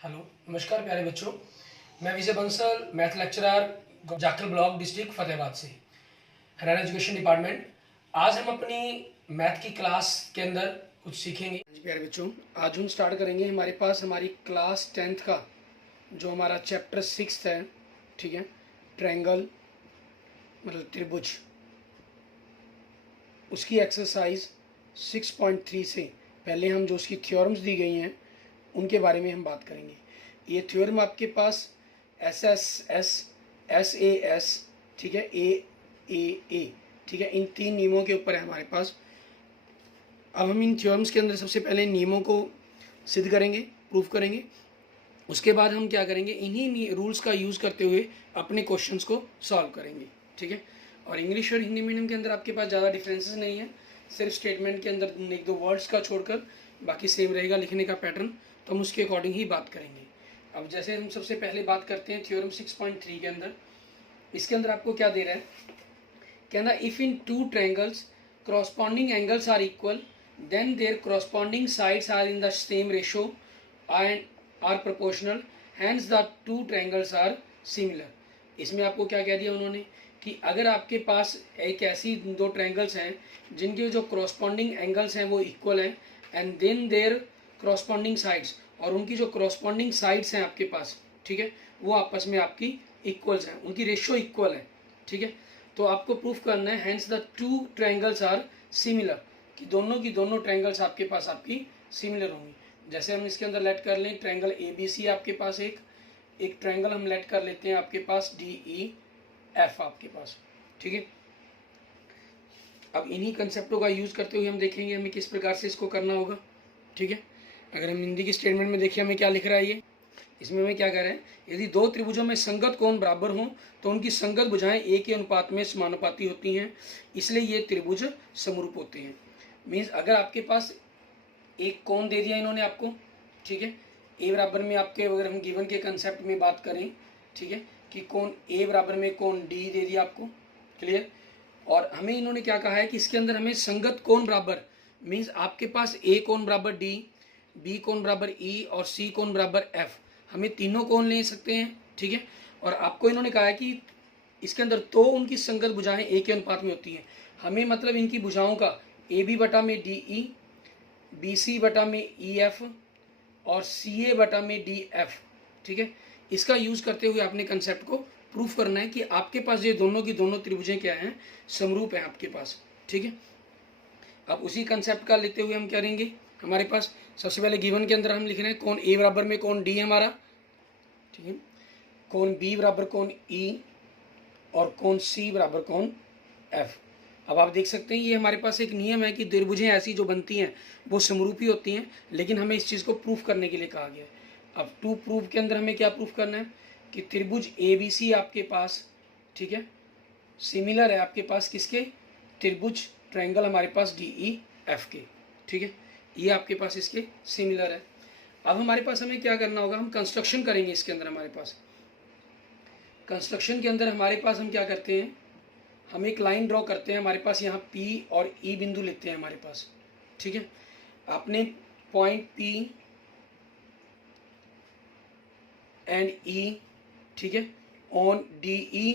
Hello, नमस्कार प्यारे बच्चों। मैं Vijay Bansal, math lecturer, Jakhal block, district Fatehabad से, हरियाणा एजुकेशन डिपार्टमेंट। आज हम अपनी मैथ की क्लास के अंदर कुछ सीखेंगे। जी प्यारे बच्चों, आज हम स्टार्ट करेंगे हमारे पास हमारी क्लास 10th का जो हमारा चैप्टर 6 है, ठीक है, ट्रायंगल मतलब त्रिभुज, उसकी एक्सरसाइज 6.3 से पहले हम जो उसकी थ्योरम्स दी गई हैं उनके बारे में हम बात करेंगे। ये थ्योरम आपके पास S S S, S A S, ठीक है, ए, ठीक है, इन 3 नियमों के ऊपर है हमारे पास। अब हम इन थ्योरम्स के अंदर सबसे पहले नियमों को सिद्ध करेंगे, प्रूफ करेंगे। उसके बाद हम क्या करेंगे, इन्हीं रूल्स का यूज़ करते हुए अपने क्वेश्चंस को सॉल्व करेंगे, ठीक है। और इंग्लिश और हिंदी मीडियम के अंदर आपके पास ज़्यादा डिफरेंसेस नहीं है, सिर्फ स्टेटमेंट के अंदर 1-2 वर्ड्स का छोड़कर बाकी सेम रहेगा लिखने का पैटर्न, तो हम उसके अकॉर्डिंग ही बात करेंगे। अब जैसे हम सबसे पहले बात करते हैं थ्योरम 6.3 के अंदर। इसके अंदर आपको क्या दे रहा है, कहना if in 2 triangles corresponding angles are equal then their corresponding sides are in the same ratio and are proportional, hence the 2 triangles are similar। इसमें आपको क्या कह दिया उन्होंने कि अगर आपके पास एक ऐसी 2 ट्रायंगल्स हैं जिनके जो corresponding एंगल्स हैं वो इक्वल हैं, and then there corresponding sides, और उनकी जो corresponding साइड्स हैं आपके पास, ठीक है, वो आपस में आपकी इक्वल्स हैं, उनकी रेशियो इक्वल है, ठीक है। तो आपको प्रूफ करना है hence the 2 triangles are similar, कि दोनों की दोनों ट्रायंगल्स आपके पास आपकी सिमिलर होंगी। जैसे हम इसके अंदर लेट कर लें ट्रायंगल ए बी सी आपके पास, एक ट्रायंगल हम लेट कर लेते हैं आपके पास डी ई एफ आपके पास, ठीक है। अब इन्हीं कंसेप्टों का यूज़ करते हुए हम देखेंगे हमें किस प्रकार से इसको करना होगा, ठीक है। अगर हम हिंदी की स्टेटमेंट में देखिए हमें क्या लिख रहा है ये, इसमें हमें क्या कह रहे हैं, यदि 2 त्रिभुजों में संगत कोण बराबर हों तो उनकी संगत भुजाएं एक के अनुपात में समानुपाती होती हैं, इसलिए ये त्रिभुज समरूप होते हैं। मीन्स अगर आपके पास एक कोण दे दिया इन्होंने आपको, ठीक है, ए बराबर में आपके, अगर हम गिवन के कंसेप्ट में बात करें, ठीक है, कि कोण ए बराबर में कोण डी दे दिया आपको, क्लियर। और हमें इन्होंने क्या कहा है कि इसके अंदर हमें संगत कोण बराबर, मीन्स आपके पास ए कोण बराबर डी, बी कोण बराबर ई और सी कोण बराबर एफ, हमें तीनों कोण ले सकते हैं, ठीक है। और आपको इन्होंने कहा है कि इसके अंदर तो उनकी संगत भुजाएं ए के अनुपात में होती हैं, हमें मतलब इनकी भुजाओं का ए बी बटा में डी ई, बी सी बटा में ई एफ और सी ए बटा में डी एफ, ठीक है। इसका यूज़ करते हुए आपने कंसेप्ट को प्रूफ करना है कि आपके पास ये दोनों की दोनों त्रिभुजें क्या हैं, समरूप हैं आपके पास, ठीक है। अब उसी कंसेप्ट का लेते हुए हम क्या करेंगे, हमारे पास सबसे पहले गिवन के अंदर हम लिख रहे हैं कोण ए बराबर में कोण डी है हमारा, ठीक है, कोण बी बराबर कोण ई और कोण सी बराबर कोण एफ। अब आप देख सकते हैं ये हमारे पास एक नियम है कि त्रिभुजें ऐसी जो बनती हैं वो समरूपी होती हैं, लेकिन हमें इस चीज़ को प्रूफ करने के लिए कहा गया है। अब टू प्रूफ के अंदर हमें क्या प्रूफ करना है कि त्रिभुज ए बी सी आपके पास, ठीक है, सिमिलर है आपके पास किसके, त्रिभुज ट्रायंगल हमारे पास डी ई एफ के, ठीक है, ये आपके पास इसके सिमिलर है। अब हमारे पास हमें क्या करना होगा, हम कंस्ट्रक्शन करेंगे इसके अंदर। हमारे पास कंस्ट्रक्शन के अंदर हमारे पास हम क्या करते हैं, हम एक लाइन ड्रॉ करते हैं, हमारे पास यहाँ P और E बिंदु लेते हैं हमारे पास, ठीक है। आपने पॉइंट P एंड E, ठीक है, ऑन DE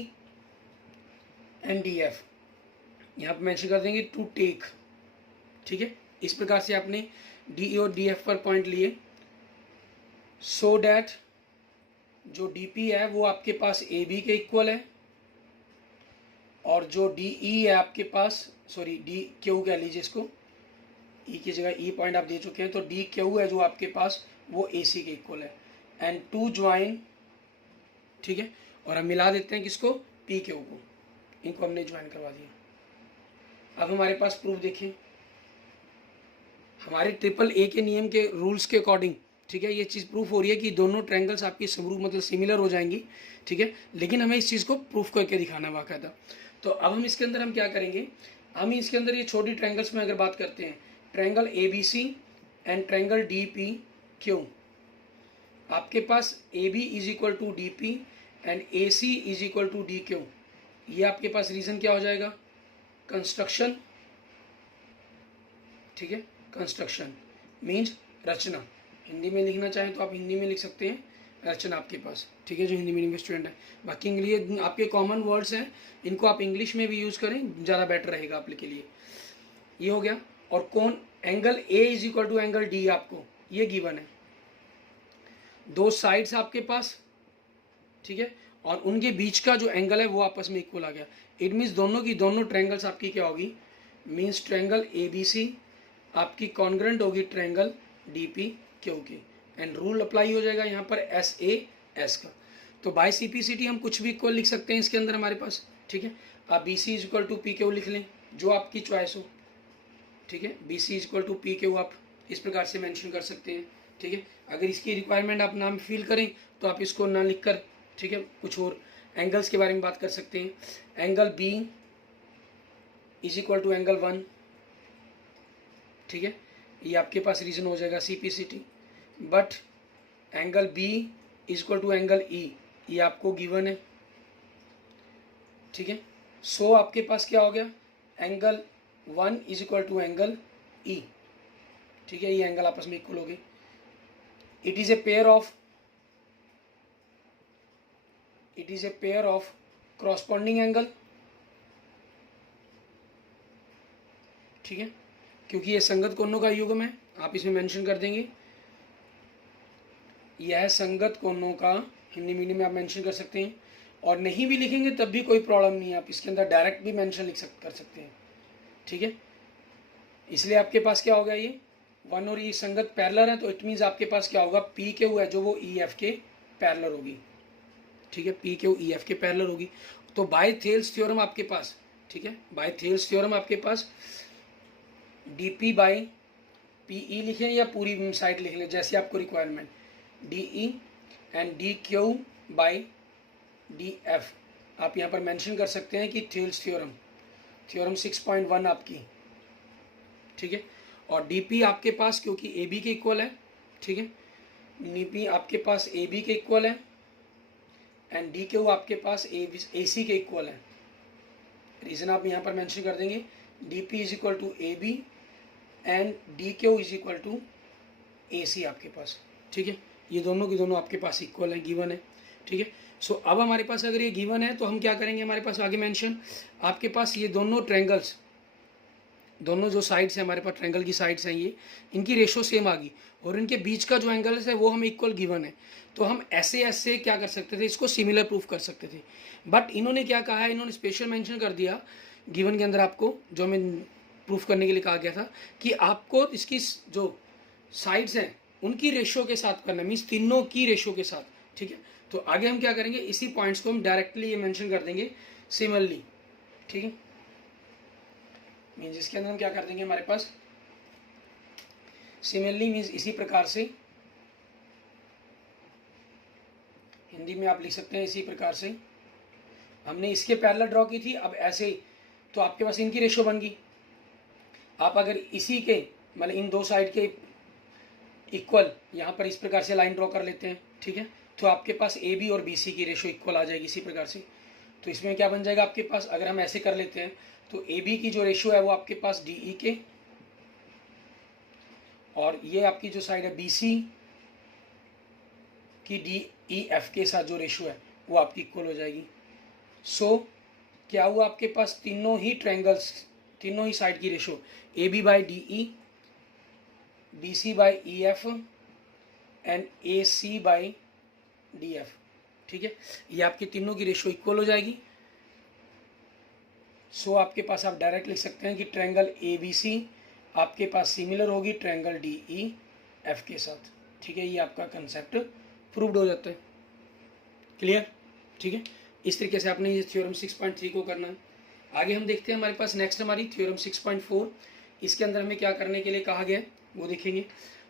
एंड DF यहाँ पर मेंशन कर देंगे टू टेक, ठीक है। इस प्रकार से आपने DE और DF पर पॉइंट लिए, सो डैट जो DP है वो आपके पास AB के इक्वल है, और जो DE है आपके पास, सॉरी DQ कह लीजिए इसको, E की जगह E पॉइंट आप दे चुके हैं, तो DQ है जो आपके पास वो AC के इक्वल है, एंड टू ज्वाइन, ठीक है। और हम मिला देते हैं किसको, PQ को, इनको हमने ज्वाइन करवा दिया। अब हमारे पास प्रूफ देखिए, हमारे ट्रिपल ए के नियम के रूल्स के अकॉर्डिंग, ठीक है, ये चीज़ प्रूफ हो रही है कि दोनों ट्रायंगल्स आपकी समरूप मतलब सिमिलर हो जाएंगी, ठीक है, लेकिन हमें इस चीज़ को प्रूफ करके दिखाना है बाकायदा। तो अब हम इसके अंदर हम क्या करेंगे, हम इसके अंदर ये छोटी ट्रायंगल्स में अगर बात करते हैं, triangle A B C and triangle D P Q, आपके पास A B is equal to D P and A C is equal to D Q, ये आपके पास रीज़न क्या हो जाएगा, कंस्ट्रक्शन, ठीक है, कंस्ट्रक्शन मीन्स रचना, हिंदी में लिखना चाहें तो आप हिंदी में लिख सकते हैं, रचना आपके पास, ठीक है, जो हिंदी मीडियम के स्टूडेंट है। बाकी इंग्लिश आपके कॉमन वर्ड्स हैं, इनको आप इंग्लिश में भी यूज़ करें, ज़्यादा बेटर रहेगा आपके लिए। ये हो गया। और कौन angle A is equal to angle D, आपको ये गिवन है, दो साइड्स आपके पास, ठीक है, और उनके बीच का जो एंगल है वो आपस में इक्वल आ गया। इट मीन्स दोनों की दोनों ट्रायंगल्स आपकी क्या होगी, means triangle A B C आपकी कॉन्ग्रेंट होगी ट्रायंगल डी पी क्यू की, एंड रूल अप्लाई हो जाएगा यहाँ पर एस ए एस का। तो by C P C T हम कुछ भी इक्वल लिख सकते हैं इसके अंदर हमारे पास, ठीक है। आप B C is equal to P Q लिख लें, जो आपकी चॉइस हो, ठीक है। B C is equal to P Q आप इस प्रकार से मेंशन कर सकते हैं, ठीक है। अगर इसकी रिक्वायरमेंट आप नाम फील करें तो आप इसको ना लिख कर, ठीक है, कुछ और एंगल्स के बारे में बात कर सकते हैं। Angle B is equal to angle 1, ठीक है, ये आपके पास रीजन हो जाएगा C P C T. But angle B is equal to angle E, ये आपको गिवन है, ठीक है। सो आपके पास क्या हो गया, angle 1 is equal to angle E, ठीक है, ये एंगल आपस में इक्वल हो गए। It is a pair of corresponding angle, ठीक है, क्योंकि ये संगत कोणों का युग्म है, आप इसमें मेंशन कर देंगे, यह संगत कोणों का, हिंदी मीडियम में आप मेंशन कर सकते हैं, और नहीं भी लिखेंगे तब भी कोई प्रॉब्लम नहीं है, आप इसके अंदर डायरेक्ट भी मेंशन कर सकते हैं, ठीक है। इसलिए आपके पास क्या होगा, ये 1 और ई संगत पैरेलल है, तो इट मीन्स आपके पास क्या होगा, पी क्यू है जो वो ई एफ के पैरेलल होगी, ठीक है, पी क्यू ई एफ के पैरेलल होगी। तो बाय थेल्स थ्योरम आपके पास, ठीक है, बाय थेल्स थ्योरम आपके पास D P by P E लिखें या पूरी साइड लिख लें जैसे आपको requirement, D E and D Q by D F आप यहाँ पर मेंशन कर सकते हैं कि थेल्स थ्योरम 6.1 आपकी, ठीक है। और डी पी आपके पास क्योंकि ए बी के इक्वल है, ठीक है, डी पी आपके पास ए बी के इक्वल है, एंड डी क्यू आपके पास ए सी के इक्वल है। रीज़न आप यहाँ पर मेंशन कर देंगे, D P is equal to A B and D Q is equal to A C आपके पास, ठीक है, ये दोनों की दोनों आपके पास इक्वल है, गिवन है, ठीक है। सो अब हमारे पास अगर ये गिवन है तो हम क्या करेंगे, हमारे पास आगे मेंशन, आपके पास ये दोनों ट्रायंगल्स, दोनों जो साइड्स हैं हमारे पास ट्रायंगल की साइड्स हैं, ये इनकी रेशो सेम आ गई, और इनके बीच का जो एंगल्स है वो हमें इक्वल गिवन है, तो हम ऐसे क्या कर सकते थे, इसको सिमिलर प्रूफ कर सकते थे। बट इन्होंने क्या कहा है, इन्होंने स्पेशल मेंशन कर दिया गिवन के अंदर, आपको जो हमें प्रूफ करने के लिए कहा गया था कि आपको इसकी जो साइड्स हैं उनकी रेशो के साथ करना, मीन्स तीनों की रेशो के साथ, ठीक है। तो आगे हम क्या करेंगे, इसी पॉइंट्स को हम डायरेक्टली ये मेंशन कर देंगे सिमिलरली, ठीक है, मीन्स इसके अंदर हम क्या कर देंगे, हमारे पास सिमिलरली मीन्स इसी प्रकार से, हिंदी में आप लिख सकते हैं इसी प्रकार से, हमने इसके पैरेलल ड्रॉ की थी, अब ऐसे ही, तो आपके पास इनकी रेशो बन गई। आप अगर इसी के मतलब इन दो साइड के इक्वल यहाँ पर इस प्रकार से लाइन ड्रॉ कर लेते हैं, ठीक है, तो आपके पास ए बी और बी सी की रेशो इक्वल आ जाएगी इसी प्रकार से। तो इसमें क्या बन जाएगा आपके पास, अगर हम ऐसे कर लेते हैं तो ए बी की जो रेशो है वो आपके पास डी ई के, और ये आपकी जो साइड है बी सी की डी ई एफ के साथ जो रेशो है वो आपकी इक्वल हो जाएगी। सो क्या हुआ, आपके पास तीनों ही ट्रायंगल्स, तीनों ही साइड की ratio A B by D E, B C by E F and A C by D F, ठीक है, ये आपकी तीनों की रेशो इक्वल हो जाएगी। सो आपके पास आप डायरेक्ट लिख सकते हैं कि ट्रायंगल ए बी सी आपके पास सिमिलर होगी ट्रायंगल डी ई एफ के साथ, ठीक है, ये आपका कंसेप्ट प्रूव्ड हो जाता है। क्लियर, ठीक है, इस तरीके से आपने ये थ्योरम 6.3 को करना है। आगे हम देखते हैं हमारे पास नेक्स्ट हमारी थ्योरम 6.4, इसके अंदर हमें क्या करने के लिए कहा गया है वो देखेंगे।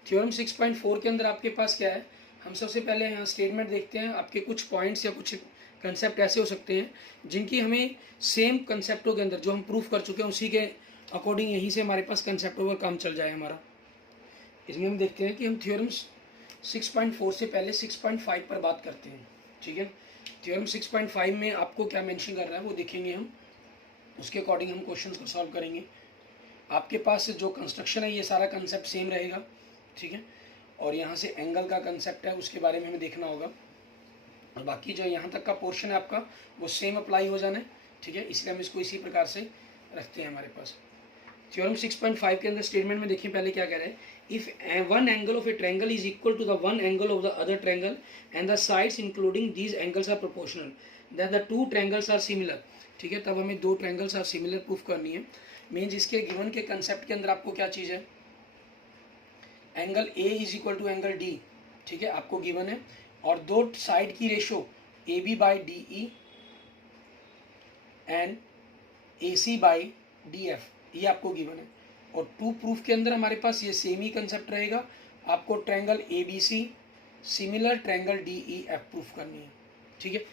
थ्योरम 6.4 के अंदर आपके पास क्या है, हम सबसे पहले यहाँ स्टेटमेंट देखते हैं, आपके कुछ पॉइंट्स या कुछ कंसेप्ट ऐसे हो सकते हैं जिनकी हमें सेम कंसेप्टों के अंदर जो हम प्रूफ कर चुके हैं उसी के अकॉर्डिंग यहीं से हमारे पास कंसेप्टों पर काम चल जाए हमारा। इसमें हम देखते हैं कि हम थ्योरम 6.4 से पहले 6.5 पर बात करते हैं, ठीक है। थ्योरम 6.5 में आपको क्या मेंशन कर रहा है वो देखेंगे हम, उसके अकॉर्डिंग हम क्वेश्चंस को सॉल्व करेंगे। आपके पास जो कंस्ट्रक्शन है ये सारा कंसेप्ट सेम रहेगा, ठीक है। और यहाँ से एंगल का कंसेप्ट है उसके बारे में हमें देखना होगा, और बाकी जो यहाँ तक का पोर्शन है आपका वो सेम अप्लाई हो जाना है, ठीक है। इसलिए हम इसको इसी प्रकार से रखते हैं हमारे पास। थ्योरम 6.5 के अंदर स्टेटमेंट में देखिए पहले क्या कह रहे हैं, if one angle of a triangle is equal to the one angle of the other triangle and the sides including these angles are proportional that the two triangles are similar, ठीक है। तब हमें दो ट्रायंगल्स आर सिमिलर प्रूफ करनी है। Means इसके given के concept के अंदर आपको क्या चीज़ है, angle A is equal to angle D, ठीक है, आपको गिवन है, और दो साइड की ratio A B by D E and A C by D F, ये आपको गिवन है। और टू प्रूफ के अंदर हमारे पास ये सेम ही कंसेप्ट रहेगा, आपको triangle A B C similar triangle D E F proof करनी है, ठीक है।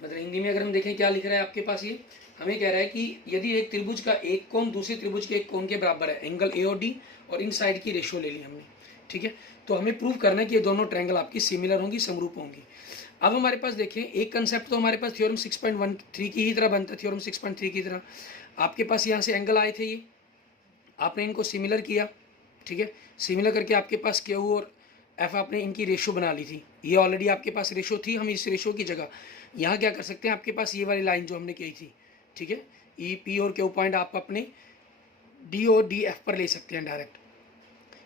मतलब हिंदी में अगर हम देखें क्या लिख रहा है आपके पास, ये हमें कह रहा है कि यदि एक त्रिभुज का एक कोण दूसरे त्रिभुज के एक कोण के बराबर है, एंगल ए और डी, और इन साइड की रेशो ले ली हमने, ठीक है, तो हमें प्रूव करना है कि ये दोनों ट्रायंगल आपकी सिमिलर होंगी, समरूप होंगी। अब हमारे पास देखें एक कंसेप्ट तो हमारे पास थ्योरम 6.13 की ही तरह बनता है, थ्योरम 6.3 की तरह। आपके पास यहाँ से एंगल आए थे, ये आपने इनको सिमिलर किया, ठीक है, सिमिलर करके आपके पास क्यू और एफ आपने इनकी रेशो बना ली थी, ये ऑलरेडी आपके पास रेशो थी। हम इस रेशो की जगह यहाँ क्या कर सकते हैं, आपके पास ये वाली लाइन जो हमने की थी, ठीक है, ई पी और क्यू पॉइंट आप अपने डी और डी एफ पर ले सकते हैं डायरेक्ट।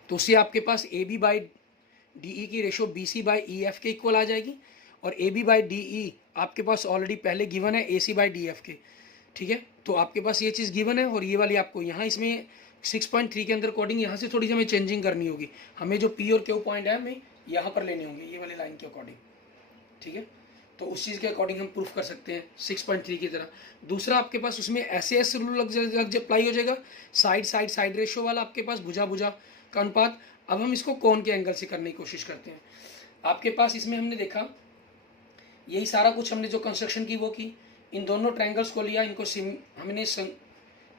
तो उससे आपके पास A B by D E की ratio B C by E F के इक्वल आ जाएगी, और A B by D E आपके पास ऑलरेडी पहले गिवन है A C by D F के, ठीक है। तो आपके पास ये चीज़ गिवन है, और ये वाली आपको यहाँ इसमें 6.3 के अंदर कोडिंग यहाँ से थोड़ी सी हमें चेंजिंग करनी होगी, हमें जो पी और क्यू पॉइंट है हमें यहाँ पर लेने होंगे, ये वाली लाइन के अकॉर्डिंग, ठीक है। तो उस चीज़ के अकॉर्डिंग हम प्रूफ कर सकते हैं 6.3 की तरह। दूसरा आपके पास उसमें ऐसे ऐसे रूल लग अप्लाई हो जाएगा, साइड रेशो वाला आपके पास भुजा भुजा का अनुपात। अब हम इसको कोण के एंगल से करने की कोशिश करते हैं। आपके पास इसमें हमने देखा यही सारा कुछ हमने जो कंस्ट्रक्शन की वो की, इन दोनों ट्रायंगल्स को लिया, इनको हमने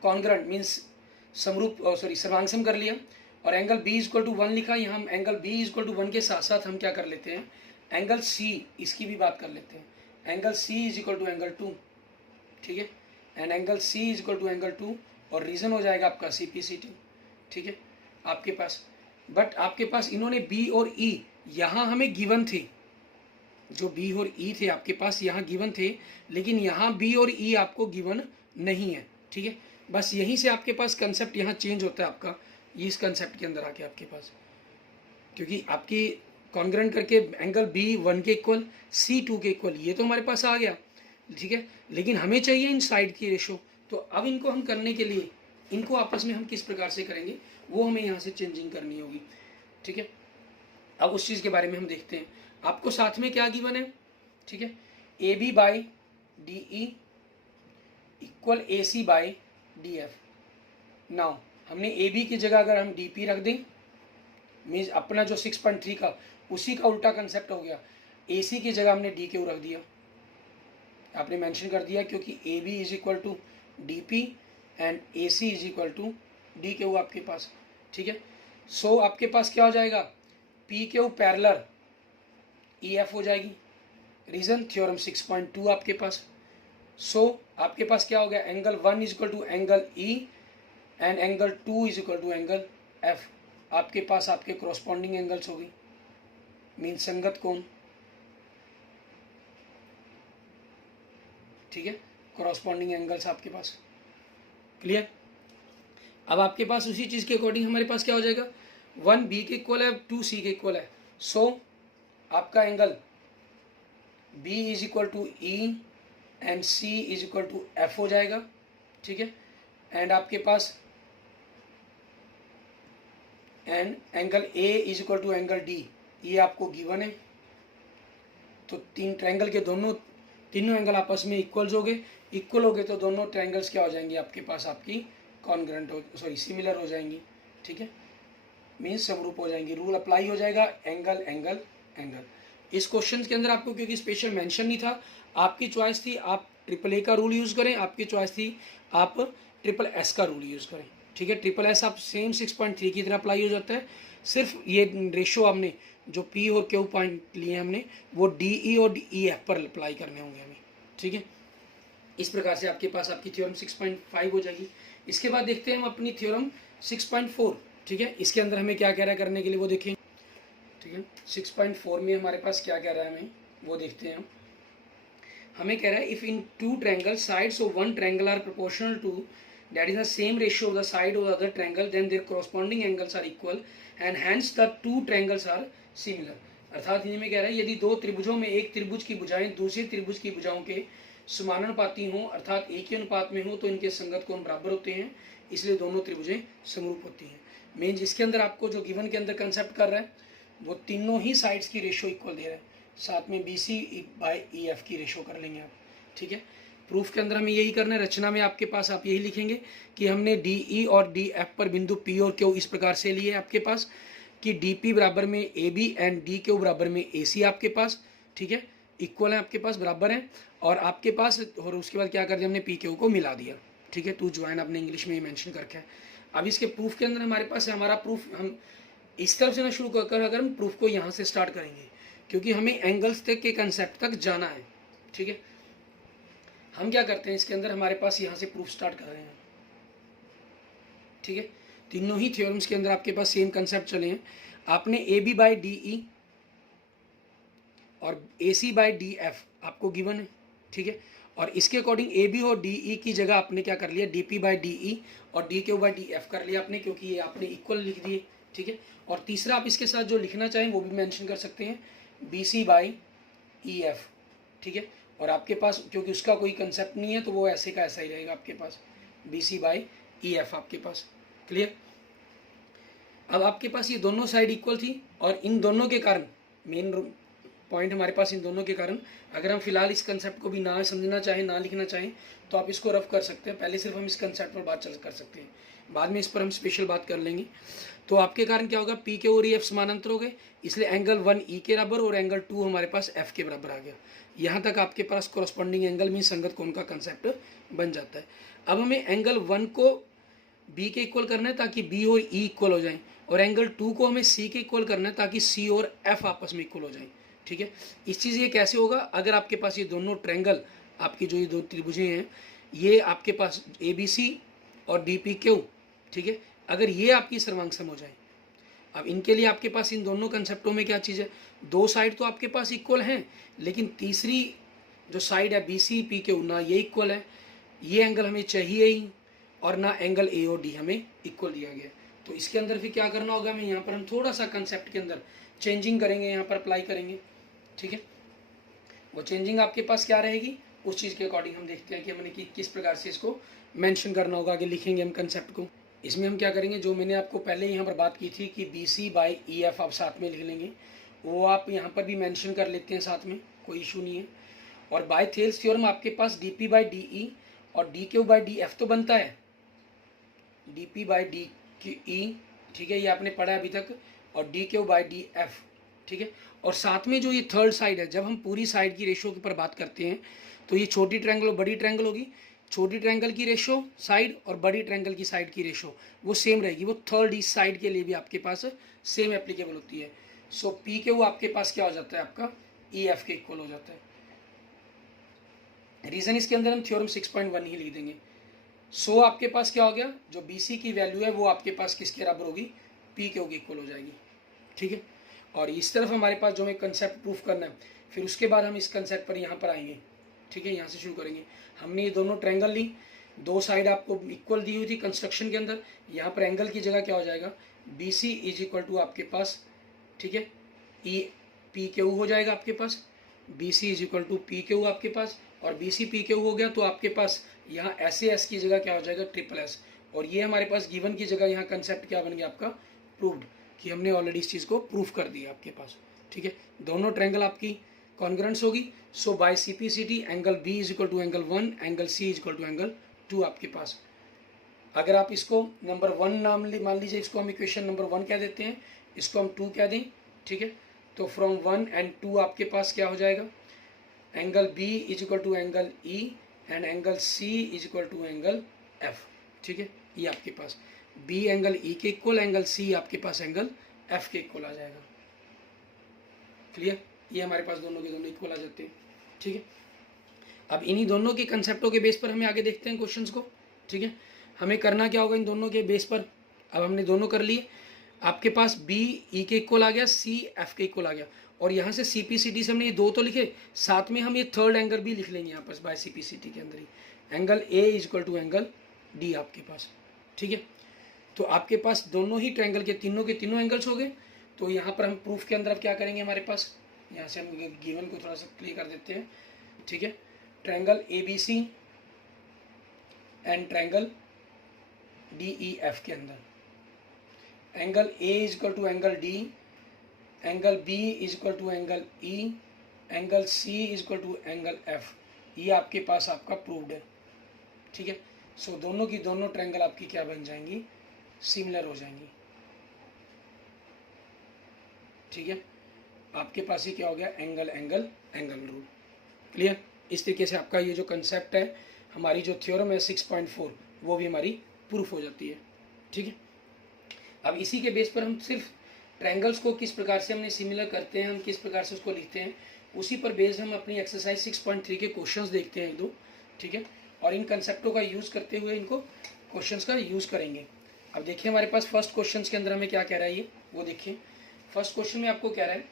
कॉन्ग्रेंट मीन्स समरूप सर्वांगसम कर लिया, और angle B is equal to 1 लिखा। यहाँ हम angle B is equal to 1 के साथ साथ हम क्या कर लेते हैं, एंगल सी इसकी भी बात कर लेते हैं, angle C is equal to angle 2, ठीक है, and angle C is equal to angle 2, और रीजन हो जाएगा आपका सी पी सी टी, ठीक है आपके पास। बट आपके पास इन्होंने बी और ई यहाँ हमें गिवन थे, जो बी और ई थे आपके पास यहाँ गिवन थे, लेकिन यहाँ बी और ई आपको गिवन नहीं है, ठीक है। बस यहीं से आपके पास कंसेप्ट यहाँ चेंज होता है आपका, ये इस कंसेप्ट के अंदर आके आपके पास, क्योंकि आपकी कॉन्ग्रेंट करके एंगल बी 1 के इक्वल सी 2 के इक्वल, ये तो हमारे पास आ गया, ठीक है, लेकिन हमें चाहिए इन साइड की रेशो। तो अब इनको हम करने के लिए इनको आपस में हम किस प्रकार से करेंगे वो हमें यहाँ से चेंजिंग करनी होगी, ठीक है। अब उस चीज़ के बारे में हम देखते हैं। आपको साथ में क्या गिवन है, ठीक है, A B by D E equal A C by D F. Now हमने ए बी की जगह अगर हम डी पी रख दें, मीन्स अपना जो 6.3 का उसी का उल्टा कंसेप्ट हो गया, ए सी की जगह हमने डी क्यू रख दिया, आपने मेंशन कर दिया, क्योंकि A B is equal to D P and A C is equal to D Q आपके पास, ठीक है। सो आपके पास क्या हो जाएगा, P Q parallel E F हो जाएगी, रीजन थ्योरम 6.2 आपके पास। सो आपके पास क्या हो गया, angle 1 is equal to angle E and angle 2 is equal to angle F, आपके पास आपके कॉरस्पॉन्डिंग एंगल्स होगी, मीन संगत कोण, ठीक है, कॉरस्पॉन्डिंग एंगल्स आपके पास, क्लियर। अब आपके पास उसी चीज़ के अकॉर्डिंग हमारे पास क्या हो जाएगा, 1 बी के इक्वल है, 2 सी के इक्वल है। सो आपका angle B is equal to E and C is equal to F हो जाएगा, ठीक है। एंड आपके पास and angle A is equal to angle D, ये आपको गिवन है। तो तीन ट्रायंगल के तीनों एंगल आपस में इक्वल हो गए तो दोनों ट्रायंगल्स क्या हो जाएंगे आपके पास, आपकी कॉन्ग्रेंट सिमिलर हो जाएंगी, ठीक है, मीन्स समरूप हो जाएंगी, रूल अप्लाई हो जाएगा, एंगल एंगल एंगल। इस क्वेश्चन के अंदर आपको क्योंकि स्पेशल मेंशन नहीं था, आपकी चॉइस थी आप ट्रिपल ए का रूल यूज़ करें, आपकी चॉइस थी आप ट्रिपल एस का रूल यूज़ करें, ठीक है। ट्रिपल एस आप सेम 6.3 की तरह अप्लाई हो जाता है, सिर्फ ये रेशो हमने जो पी और क्यू पॉइंट लिए हमने वो डी ई और डी ई एफ पर अप्लाई करने होंगे हमें, ठीक है। इस प्रकार से आपके पास आपकी थ्योरम 6.5 हो जाएगी। इसके बाद देखते हैं हम अपनी थ्योरम 6.4। ठीक है, इसके अंदर हमें क्या कह रहा है करने के लिए वो देखें। ठीक है, 6.4 में हमारे पास क्या कह रहा है हमें वो देखते हैं हम। हमें कह रहा है if in two triangle sides of one triangle are proportional to that is the same ratio of the side of the other triangle then their corresponding angles are equal and hence the two triangles are similar. अर्थात हिंदी में कह रहा है यदि दो त्रिभुजों में एक त्रिभुज की भुजाएं दूसरे त्रिभुज की भुजाओं के समानुपाती हों अर्थात एक ही अनुपात में हो तो इनके संगत कोण बराबर होते हैं, इसलिए दोनों त्रिभुजें समरूप होती हैं। मेन जिसके अंदर आपको जो गिवन के अंदर कंसेप्ट कर रहा है वो तीनों ही साइड्स की रेशियो इक्वल दे रहा है, साथ में BC बाई EF की रेशियो कर लेंगे आप। ठीक है, प्रूफ के अंदर हमें यही करना है। रचना में आपके पास आप यही लिखेंगे कि हमने DE और DF पर बिंदु P और Q इस प्रकार से लिए आपके पास कि DP बराबर में AB एंड DQ बराबर में AC आपके पास। ठीक है, इक्वल है आपके पास, बराबर है। और आपके पास और उसके बाद क्या कर दिया हमने PQ को मिला दिया। ठीक है, टू ज्वाइन आपने इंग्लिश में ही मेंशन करके है। अब इसके प्रूफ के अंदर हमारे पास है हमारा प्रूफ, हम इस तरफ से ना शुरू कर अगर हम प्रूफ को यहाँ से स्टार्ट करेंगे क्योंकि हमें एंगल्स तक के कंसेप्ट तक जाना है। ठीक है, हम क्या करते हैं इसके अंदर हमारे पास यहाँ से प्रूफ स्टार्ट कर रहे हैं। ठीक है, तीनों ही थ्योरम्स के अंदर आपके पास सेम कंसेप्ट चले हैं। आपने AB बाई DE और AC बाई DF आपको गिवन है। ठीक है, और इसके अकॉर्डिंग AB और DE की जगह आपने क्या कर लिया DP बाई DE और DQ बाई DF कर लिया आपने, क्योंकि ये आपने इक्वल लिख दिए। ठीक है, और तीसरा आप इसके साथ जो लिखना चाहें वो भी मेंशन कर सकते हैं BC बाई EF। ठीक है, और आपके पास क्योंकि उसका कोई कंसेप्ट नहीं है तो वो ऐसे का ऐसा ही रहेगा आपके पास BC बाई EF आपके पास। क्लियर। अब आपके पास ये दोनों साइड इक्वल थी और इन दोनों के कारण मेन पॉइंट हमारे पास इन दोनों के कारण अगर हम फिलहाल इस कंसेप्ट को भी ना समझना चाहें ना लिखना चाहें तो आप इसको रफ कर सकते हैं। पहले सिर्फ हम इस कंसेप्ट पर बात कर सकते हैं, बाद में इस पर हम स्पेशल बात कर लेंगे। तो आपके कारण क्या होगा PQ और EF समानांतर हो गए, इसलिए एंगल 1E के बराबर और एंगल 2 हमारे पास F के बराबर आ गया। यहाँ तक आपके पास कॉरस्पॉन्डिंग एंगल में संगत कोण का कंसेप्ट बन जाता है। अब हमें एंगल 1 को B के इक्वल करना है ताकि B और E इक्वल हो जाएं, और एंगल 2 को हमें C के इक्वल करना है ताकि C और F आपस में इक्वल हो जाएं। ठीक है, इस चीज़ ये कैसे होगा, अगर आपके पास ये दोनों ट्रायंगल आपकी जो ये दो त्रिभुजें हैं ये आपके पास ABC और DPQ, ठीक है, अगर ये आपकी सर्वांग सम हो जाए। अब इनके लिए आपके पास इन दोनों कंसेप्टों में क्या चीज़ है, दो साइड तो आपके पास इक्वल हैं लेकिन तीसरी जो साइड है BC PQ ना ये इक्वल है, ये एंगल हमें चाहिए ही, और ना एंगल A और D हमें इक्वल दिया गया। तो इसके अंदर फिर क्या करना होगा, हमें यहाँ पर हम थोड़ा सा कंसेप्ट के अंदर चेंजिंग करेंगे, यहाँ पर अप्लाई करेंगे। ठीक है, वो चेंजिंग आपके पास क्या रहेगी उस चीज़ के अकॉर्डिंग हम देखते हैं कि हमने किस प्रकार से इसको मेंशन करना होगा, आगे लिखेंगे हम कंसेप्ट को। इसमें हम क्या करेंगे, जो मैंने आपको पहले यहाँ पर बात की थी कि BC बाई EF आप साथ में लिख लेंगे, वो आप यहाँ पर भी मेंशन कर लेते हैं साथ में, कोई इशू नहीं है। और बाय थेल्स थ्योरम आपके पास DP बाई DE और DQ बाई DF तो बनता है, DP बाई DE, ठीक है, ये आपने पढ़ा अभी तक, और DQ बाई DF। ठीक है, और साथ में जो ये थर्ड साइड है, जब हम पूरी साइड की रेशियो के ऊपर बात करते हैं तो ये छोटी ट्रायंगल और बड़ी ट्रायंगल होगी, छोटी ट्रायंगल की रेशियो साइड और बड़ी ट्रायंगल की साइड की रेशियो वो सेम रहेगी, वो थर्ड इस साइड के लिए भी आपके पास सेम एप्लीकेबल होती है। सो PQ आपके पास क्या हो जाता है, आपका EF के इक्वल हो जाता है। रीजन इसके अंदर हम थ्योरम 6.1 ही लिख देंगे। सो आपके पास क्या हो गया, जो BC की वैल्यू है वो आपके पास किसके बराबर होगी, PQ की इक्वल हो जाएगी। ठीक है, और इस तरफ हमारे पास जो हमें कंसेप्ट प्रूफ करना है, फिर उसके बाद हम इस कंसेप्ट पर यहाँ पर आएंगे। ठीक है, यहाँ से शुरू करेंगे। हमने ये दोनों ट्रायंगल ली, दो साइड आपको इक्वल दी हुई थी कंस्ट्रक्शन के अंदर, यहाँ पर एंगल की जगह क्या हो जाएगा BC इज इक्वल टू आपके पास, ठीक है, PQ हो जाएगा आपके पास, BC is equal to PQ आपके पास, और BC PQ हो गया तो आपके पास यहाँ SAS की जगह क्या हो जाएगा SSS, और ये हमारे पास गिवन की जगह यहाँ कंसेप्ट क्या बन गया आपका प्रूव्ड, कि हमने ऑलरेडी इस चीज़ को प्रूफ कर दिया आपके पास। ठीक है, दोनों ट्रायंगल आपकी कॉन्ग्रुएंस होगी। So by CPCT angle B is equal to angle 1, angle C is equal to angle 2 आपके पास। अगर आप इसको नंबर 1 नाम मान लीजिए, इसको हम इक्वेशन नंबर 1 कह देते हैं, इसको हम 2 कह दें। ठीक है, तो फ्रॉम 1 एंड 2 आपके पास क्या हो जाएगा, angle B is equal to angle E and angle C is equal to angle F। ठीक है, ये आपके पास B एंगल E के इक्वल, एंगल C आपके पास एंगल F के इक्वल आ जाएगा। क्लियर, ये हमारे पास दोनों के दोनों इक्वल आ जाते हैं। ठीक है, अब इन्हीं दोनों के कंसेप्टों के बेस पर हमें आगे देखते हैं क्वेश्चंस को। ठीक है, हमें करना क्या होगा इन दोनों के बेस पर, अब हमने दोनों कर लिए, आपके पास बी ई के इक्वल आ गया, सी एफ के इक्वल आ गया, और यहाँ से सी पी सी टी से हमने ये दो तो लिखे, साथ में हम ये थर्ड एंगल भी लिख लेंगे यहाँ पर by C P C T के अंदर ही, angle A is equal to angle D आपके पास। ठीक है, तो आपके पास दोनों ही ट्रायंगल के तीनों एंगल्स हो गए। तो यहाँ पर हम प्रूफ के अंदर अब क्या करेंगे, हमारे पास यहाँ से हम गिवन को थोड़ा सा क्लियर कर देते हैं। ठीक है, triangle A B C and triangle D E F के अंदर angle A is equal to angle D, angle B is equal to angle E, angle C is equal to angle F, ये आपके पास आपका प्रूव्ड है। ठीक है, सो दोनों की दोनों ट्रायंगल आपकी क्या बन जाएंगी, सिमिलर हो जाएंगी। ठीक है, आपके पास ही क्या हो गया, angle angle angle rule. Clear, इस तरीके से आपका ये जो कंसेप्ट है, हमारी जो थ्योरम है 6.4 वो भी हमारी प्रूफ हो जाती है। ठीक है, अब इसी के बेस पर हम सिर्फ ट्रायंगल्स को किस प्रकार से हमने सिमिलर करते हैं, हम किस प्रकार से उसको लिखते हैं, उसी पर बेस्ड हम अपनी एक्सरसाइज 6.3 के क्वेश्चंस देखते हैं एक दो। ठीक है, और इन कंसेप्टों का यूज़ करते हुए इनको क्वेश्चंस का यूज़ करेंगे। अब देखिए हमारे पास फर्स्ट क्वेश्चन के अंदर हमें क्या कह रहा है, ये वो देखिए। फर्स्ट क्वेश्चन में आपको कह रहा है,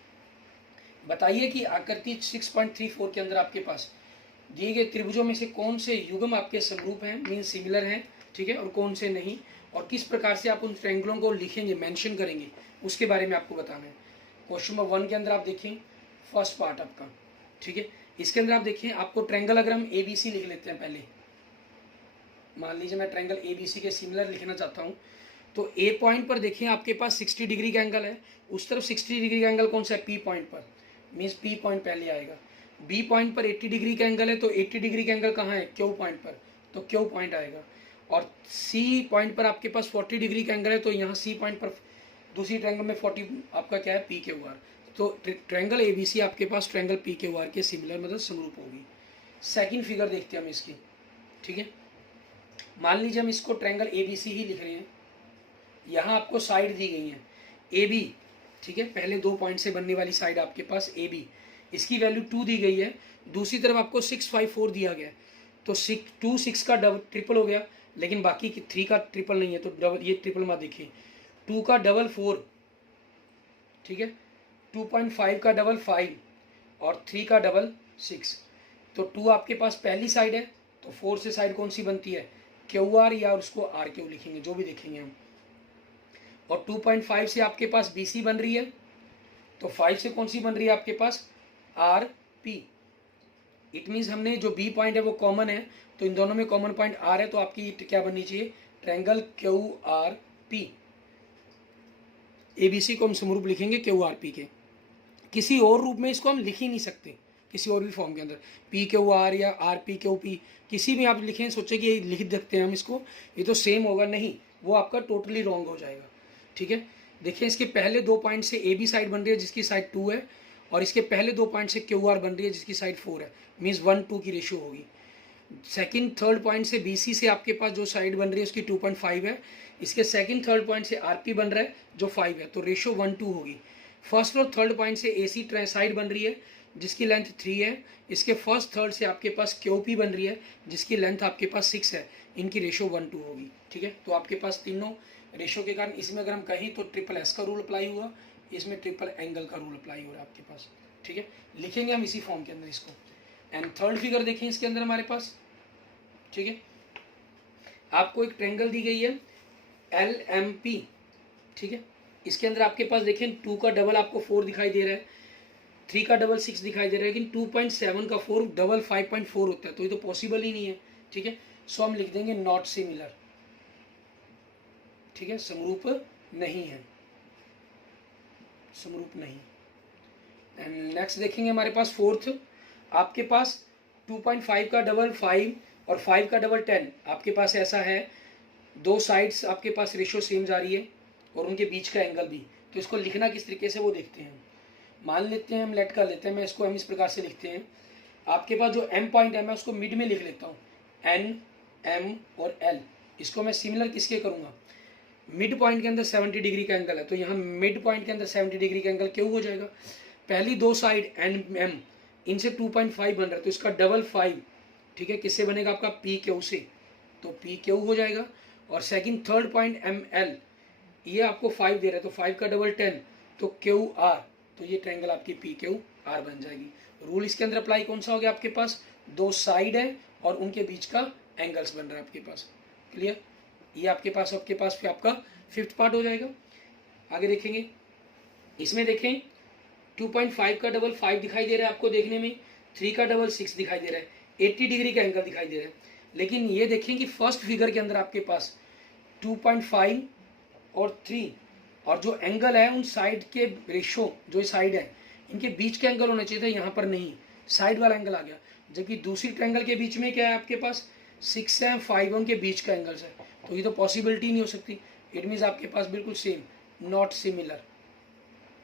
बताइए कि आकृति 6.34 के अंदर आपके पास दिए गए त्रिभुजों में से कौन से युग्म आपके समरूप हैं, मीन सिमिलर हैं। ठीक है, और कौन से नहीं, और किस प्रकार से आप उन ट्रायंगलों को लिखेंगे, मेंशन करेंगे, उसके बारे में आपको बताना है। क्वेश्चन नंबर 1 के अंदर आप देखें फर्स्ट पार्ट आपका। ठीक है, इसके अंदर आप देखें, आपको ट्रायंगल अगर हम ए बी सी लिख लेते हैं पहले, मान लीजिए मैं ट्रायंगल ए बी सी के सिमिलर लिखना चाहता हूँ, तो ए पॉइंट पर देखें आपके पास 60 डिग्री का एंगल है, उस तरफ 60 डिग्री का एंगल कौन सा है, पी पॉइंट पर, मीन्स पी पॉइंट पहले आएगा। बी पॉइंट पर 80 डिग्री का एंगल है, तो 80 डिग्री का एंगल कहाँ है, क्यू पॉइंट पर, तो क्यू पॉइंट आएगा। और सी पॉइंट पर आपके पास 40 डिग्री का एंगल है, तो यहाँ सी पॉइंट पर दूसरी ट्रायंगल में 40 आपका क्या है, पी क्यू आर। तो ट्रायंगल ए बी सी आपके पास ट्रायंगल पी क्यू आर के सिमिलर मतलब समरूप होगी। सेकंड फिगर देखते हैं हम इसकी। ठीक है, मान लीजिए हम इसको ट्रायंगल ए बी सी ही लिख रहे हैं, यहाँ आपको साइड दी गई है ए बी। ठीक है, पहले 2 पॉइंट से बनने वाली साइड आपके पास ए बी, इसकी वैल्यू 2 दी गई है, दूसरी तरफ आपको 654 दिया गया है, तो 2 6 का डबल ट्रिपल हो गया, लेकिन बाकी 3 का ट्रिपल नहीं है, तो डबल, ये ट्रिपल मत देखिए, 2 का डबल 4, ठीक है, 2.5 का डबल 5 और 3 का डबल 6, तो 2 आपके पास पहली साइड है, तो 4 से साइड कौन सी बनती है, क्यू आर, या उसको आर क्यू लिखेंगे, जो भी देखेंगे हम। और 2.5 से आपके पास बी सी बन रही है, तो 5 से कौन सी बन रही है आपके पास, आर पी। इट मीन्स हमने जो बी पॉइंट है वो कॉमन है, तो इन दोनों में कॉमन पॉइंट आर है, तो आपकी क्या बननी चाहिए, triangle Q R P. ABC को हम समरूप लिखेंगे क्यू आर पी के, किसी और रूप में इसको हम लिख ही नहीं सकते, किसी और भी फॉर्म के अंदर, पी क्यू आर या आर पी क्यू पी, किसी भी आप लिखें, सोचे कि ये लिख सकते हैं हम इसको, ये तो सेम होगा, नहीं, वो आपका टोटली रॉन्ग हो जाएगा। ठीक है, देखिए इसके पहले 2 पॉइंट से ए बी साइड बन रही है जिसकी साइड 2 है, और इसके पहले 2 पॉइंट से क्यू आर बन रही है जिसकी साइड 4 है, मीन्स 1:2 की रेशियो होगी। सेकंड थर्ड पॉइंट से बी सी से आपके पास जो साइड बन रही है उसकी 2.5 है, इसके सेकंड थर्ड पॉइंट से आर पी बन रहा है जो 5 है, तो रेशियो 1:2 होगी। फर्स्ट और थर्ड पॉइंट से ए सी साइड बन रही है जिसकी लेंथ 3 है, इसके फर्स्ट थर्ड से आपके पास क्यू पी बन रही है जिसकी लेंथ आपके पास 6 है, इनकी रेशियो 1:2 होगी। ठीक है, तो आपके पास तीनों रेशियो के कारण इसमें अगर हम कहीं तो ट्रिपल एस का रूल अप्लाई हुआ, इसमें ट्रिपल एंगल का रूल अप्लाई हो रहा है आपके पास। ठीक है, लिखेंगे हम इसी फॉर्म के अंदर इसको। एंड थर्ड फिगर देखें इसके अंदर हमारे पास। ठीक है, आपको एक ट्रायंगल दी गई है एल एम पी। ठीक है, इसके अंदर आपके पास देखें 2 का डबल आपको 4 दिखाई दे रहा है, 3 का डबल 6 दिखाई दे रहा है, लेकिन 2.7 का 4 डबल 5.4 होता है, तो ये तो पॉसिबल ही नहीं है। ठीक है, सो हम लिख देंगे नॉट सिमिलर। ठीक है, समरूप नहीं है, समरूप नहीं। एंड नेक्स्ट देखेंगे हमारे पास फोर्थ, आपके पास 2.5 का डबल 5 और 5 का डबल 10 आपके पास ऐसा है, 2 साइड्स आपके पास रेशियो सेम जा रही है और उनके बीच का एंगल भी, तो इसको लिखना किस तरीके से वो देखते हैं। मान लेते हैं हम लेट कर लेते हैं, मैं इसको हम इस प्रकार से लिखते हैं, आपके पास जो एम पॉइंट है मैं उसको मिड में लिख लेता हूँ, एन एम और एल, इसको मैं सिमिलर किसके करूँगा, मिड पॉइंट के अंदर 70 डिग्री का एंगल है, तो यहाँ मिड पॉइंट के अंदर 70 डिग्री का एंगल क्यों हो जाएगा, पहली 2 साइड एन एम इनसे 2.5 बन रहा है, तो इसका डबल 5, ठीक है, किससे बनेगा आपका पी क्यू से, तो पी क्यू हो जाएगा। और second third point M L, ये आपको 5 दे रहा है, तो 5 का डबल 10, तो क्यू आर, तो ये ट्रायंगल आपकी पी क्यू आर बन जाएगी। रूल इसके अंदर अप्लाई कौन सा हो गया आपके पास, दो साइड है और उनके बीच का एंगल्स बन रहा है आपके पास। क्लियर, ये आपके पास फिर आपका फिफ्थ पार्ट हो जाएगा। आगे देखेंगे, इसमें देखें 2.5 का डबल 5 दिखाई दे रहा है आपको देखने में, 3 का डबल 6 दिखाई दे रहा है, 80 डिग्री का एंगल दिखाई दे रहा है। लेकिन ये देखें कि फर्स्ट फिगर के अंदर आपके पास 2.5 और 3 और जो एंगल है उन साइड के रेशो, जो साइड है इनके बीच के एंगल होना चाहिए था, यहाँ पर नहीं, साइड वाला एंगल आ गया। जबकि दूसरी ट्रायंगल के बीच में क्या है आपके पास 6 है, 5 उनके बीच का एंगल्स है, तो ये तो पॉसिबिलिटी नहीं हो सकती। इट मीन्स आपके पास बिल्कुल सेम, नॉट सिमिलर।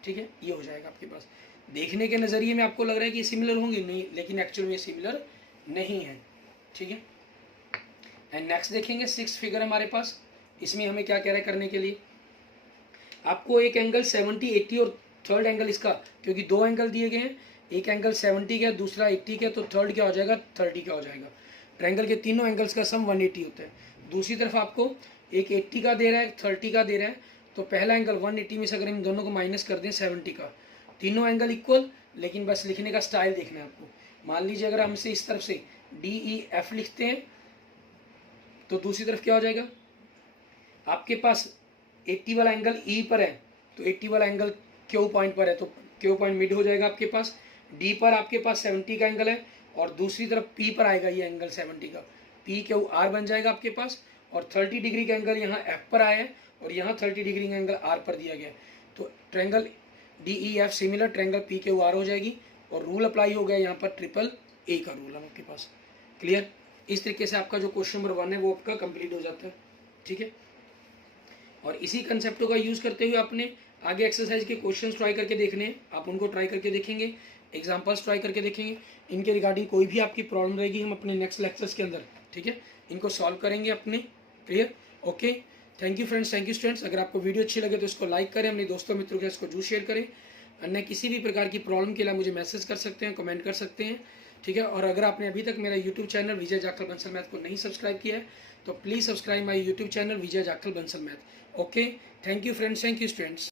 ठीक है, ये हो जाएगा आपके पास। देखने के नज़रिए में आपको लग रहा है कि सिमिलर होंगे, नहीं, लेकिन एक्चुअल में सिमिलर नहीं है। ठीक है, एंड नेक्स्ट देखेंगे 6 फिगर हमारे पास। इसमें हमें क्या कह रहा है करने के लिए, आपको एक एंगल 70, 80 और थर्ड एंगल इसका, क्योंकि दो एंगल दिए गए हैं, एक एंगल 70 का दूसरा 80 का, तो थर्ड क्या हो जाएगा 30 का हो जाएगा। ट्रायंगल के तीनों एंगल्स का सम 180 होता है। दूसरी तरफ आपको एक 80 का दे रहा है, 30 का दे रहा है, तो पहला एंगल 180 में से अगर हम दोनों को माइनस कर दें 70 का, तीनों एंगल इक्वल, लेकिन बस लिखने का स्टाइल देखना है आपको। मान लीजिए अगर हमसे इस तरफ से DEF लिखते हैं, तो दूसरी तरफ क्या हो जाएगा, आपके पास 80 वाला एंगल E पर है, तो 80 वाला एंगल Q पॉइंट पर है, तो Q पॉइंट मिड हो जाएगा आपके पास। D पर आपके पास 70 का एंगल है, और दूसरी तरफ P पर आएगा ये एंगल 70 का, PQR बन जाएगा आपके पास। और 30 डिग्री का एंगल यहाँ F पर आया है, और यहाँ 30 डिग्री का एंगल R पर दिया गया है, तो triangle DEF similar triangle PQR हो जाएगी। और रूल अप्लाई हो गया यहाँ पर AAA का रूल है आपके पास। क्लियर, इस तरीके से आपका जो क्वेश्चन नंबर 1 है वो आपका कंप्लीट हो जाता है। ठीक है, और इसी कंसेप्टों का यूज़ करते हुए आपने आगे एक्सरसाइज के क्वेश्चंस ट्राई करके देखने हैं, आप उनको ट्राई करके देखेंगे, एग्जांपल्स ट्राई करके देखेंगे। इनके रिगार्डिंग कोई भी आपकी प्रॉब्लम रहेगी, हम अपने नेक्स्ट लेक्चर्स के अंदर, ठीक है, इनको सॉल्व करेंगे अपने। Clear, okay, thank you friends, thank you students. अगर आपको वीडियो अच्छी लगे तो इसको लाइक करें, अपने दोस्तों मित्रों के साथ इसको जरूर शेयर करें। अन्य किसी भी प्रकार की प्रॉब्लम के लिए मुझे मैसेज कर सकते हैं, कमेंट कर सकते हैं। ठीक है, और अगर आपने अभी तक मेरा यूट्यूब चैनल विजय जाखल बंसल मैथ को नहीं सब्सक्राइब किया है, तो please subscribe my YouTube channel Vijay Jakhal Bansal math. Okay, thank you friends, thank you students.